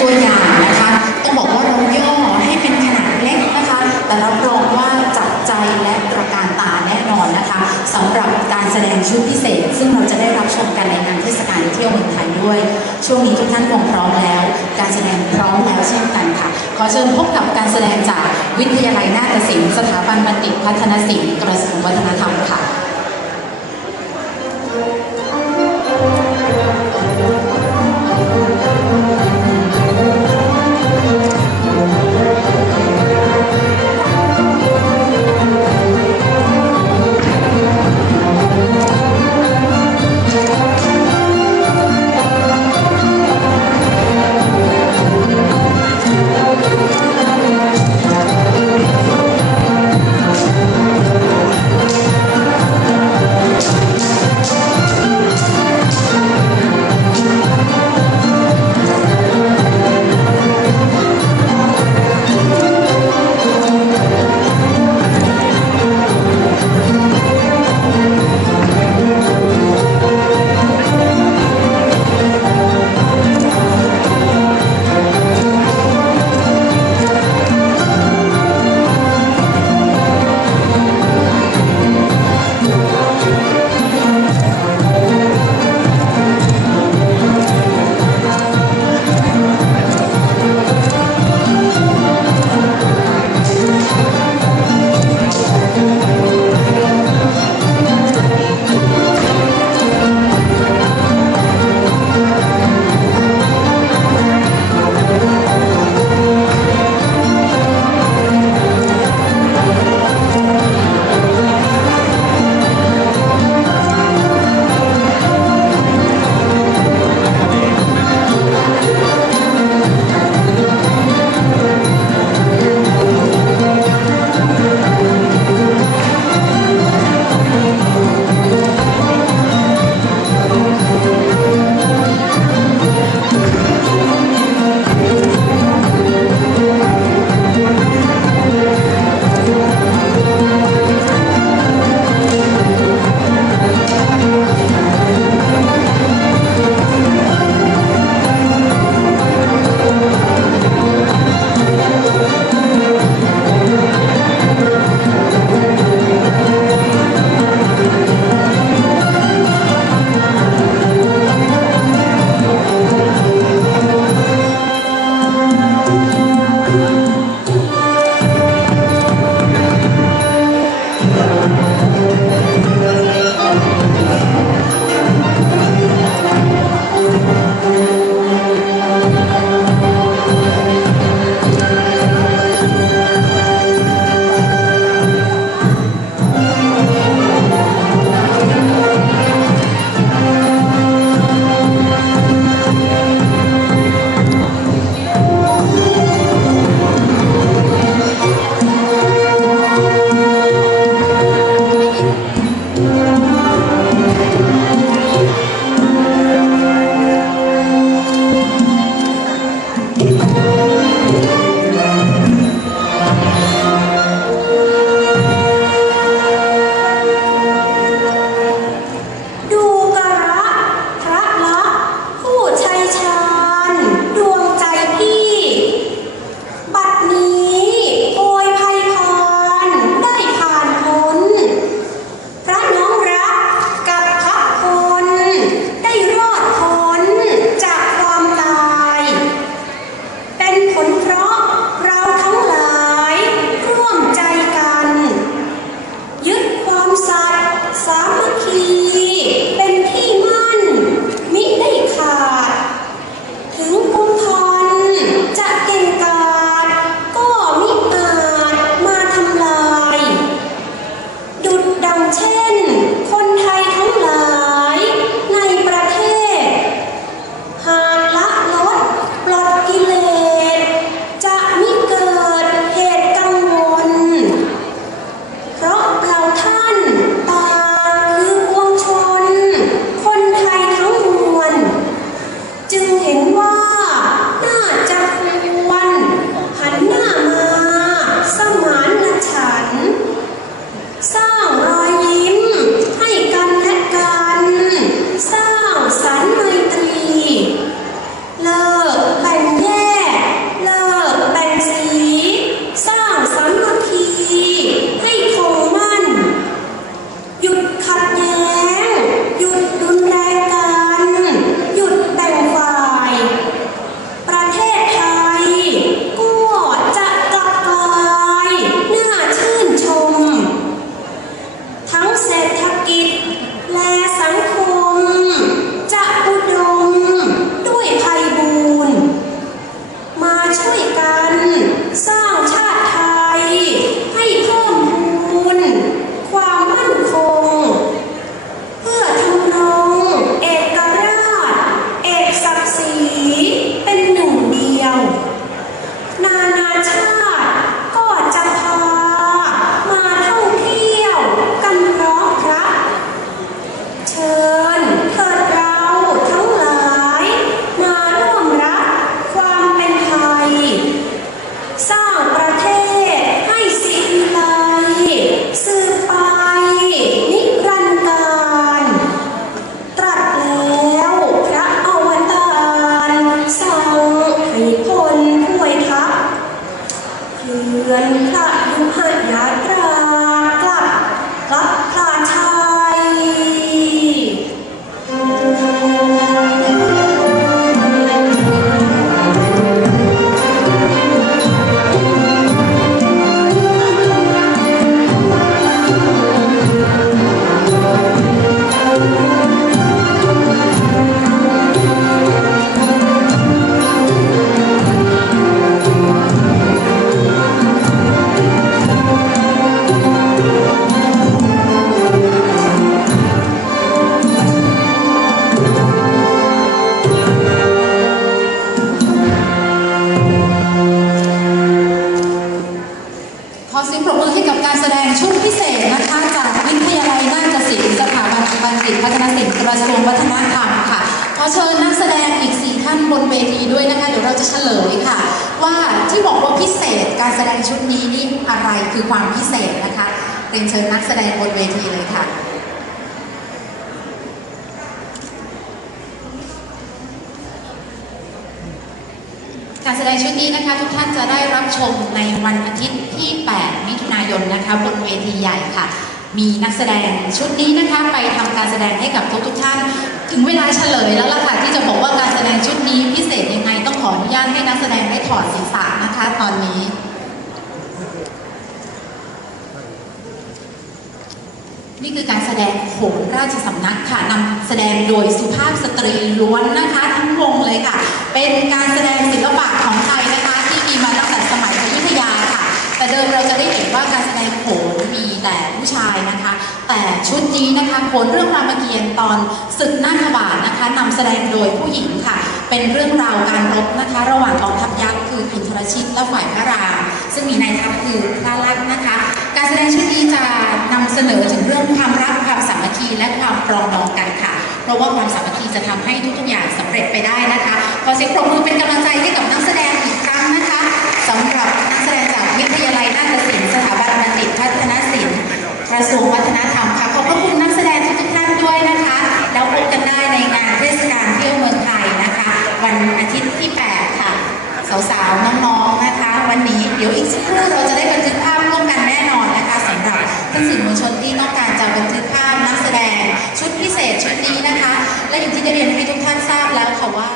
ตัวอย่างนะคะ ต้องบอกว่าเราย่อให้เป็นขนาดเล็กนะคะ แต่รับรองว่าจับใจและตระการตาแน่นอนนะคะสำหรับการแสดงชุดพิเศษ ซึ่งเราจะได้รับชมกันในงานเทศกาลเที่ยวเมืองไทยด้วย ช่วงนี้ทุกท่านคงพร้อมแล้ว การแสดงพร้อมแล้วเช่นกันค่ะ ขอเชิญพบกับการแสดงจากวิทยาลัยนาฏศิลป์สถาบันบัณฑิตพัฒนศิลป์กระทรวงวัฒนธรรมค่ะ ขอสียงปรบมือให้กับการแสดงชุดพิเศษนะคะ จากวิทยาลัยน่าฏศิลป์สถาบันบัณฑิตพัฒนศิลป์กระทรวงวัฒนธรรมค่ะขอเชิญนักแสดงอีกสี่ท่านบนเวทีด้วยนะคะ เดี๋ยวเราจะเฉลยค่ะ ว่าที่บอกว่าพิเศษการแสดงชุดนี้นี่อะไรคือความพิเศษนะคะเรียนเชิญนักแสดงบนเวทีเลยค่ะ การแสดงชุดนี้นะคะ ทุกท่านจะได้รับชมในวันอาทิตย์ที่ 8 มิถุนายนนะคะบนเวทีใหญ่ค่ะ มีนักแสดงชุดนี้นะคะ ไปทำการแสดงให้กับทุกทุกๆท่าน ถึงเวลาเฉลยแล้วล่ะค่ะที่จะบอกว่าการแสดงชุดนี้พิเศษยังไงต้องขออนุญาตให้นักแสดงได้ถอดศีรษะนะคะ ตอนนี้ นี่คือการแสดงโขนราชสำนักค่ะนำแสดงโดยสุภาพสตรีล้วนนะคะ ทั้งวงเลยค่ะ เป็นการแสดงศิลปะของไทยนะคะ ที่มีมาตั้งแต่สมัยอยุธยาค่ะ แต่เดิมเราจะได้เห็นว่าการแสดงโขนมีแต่ผู้ชายนะคะ แต่ชุดนี้นะคะโขนเรื่องรามเกียรติ์ตอนศึกนาคบาทนะคะนำแสดงโดยผู้หญิงค่ะ เป็นเรื่องราวการรบนะคะ ระหว่างกองทัพยักษ์คืออินทรชิตและฝ่ายพระรามซึ่งมีนายทัพคือพระลักษณ์นะคะ การแสดงชุดนี้จะนำเสนอถึงเรื่องความรักความสามัคคีและความปรองดองกันค่ะ เพราะว่าความสามัคคีจะทำให้ทุกๆอย่างสำเร็จไปได้นะคะขอเสียงปรบมือเป็นกำลังใจให้กับนักแสดงอีกครั้งนะคะสำหรับนักแสดงจากวิทยาลัยนาฏศิลป์สถาบันบัณฑิตพัฒนศิลป์กระทรวงวัฒนธรรมค่ะขอบพระคุณนักแสดงทุกๆท่านด้วยนะคะ แล้วพบกันได้ในงานเทศกาลเที่ยวเมืองไทยนะคะ วันอาทิตย์ที่ 8 ค่ะสาวๆน้องๆนะคะ วันนี้เดี๋ยวอีกสักครู่เราจะได้บันทึกภาพำหรับท่านสื่อมวลชนที่ต้องการจะบันทึกภาพนักแสดง ชุดพิเศษชุดนี้นะคะ และอย่างที่ได้เรียนให้ทุกท่านทราบแล้วค่ะว่า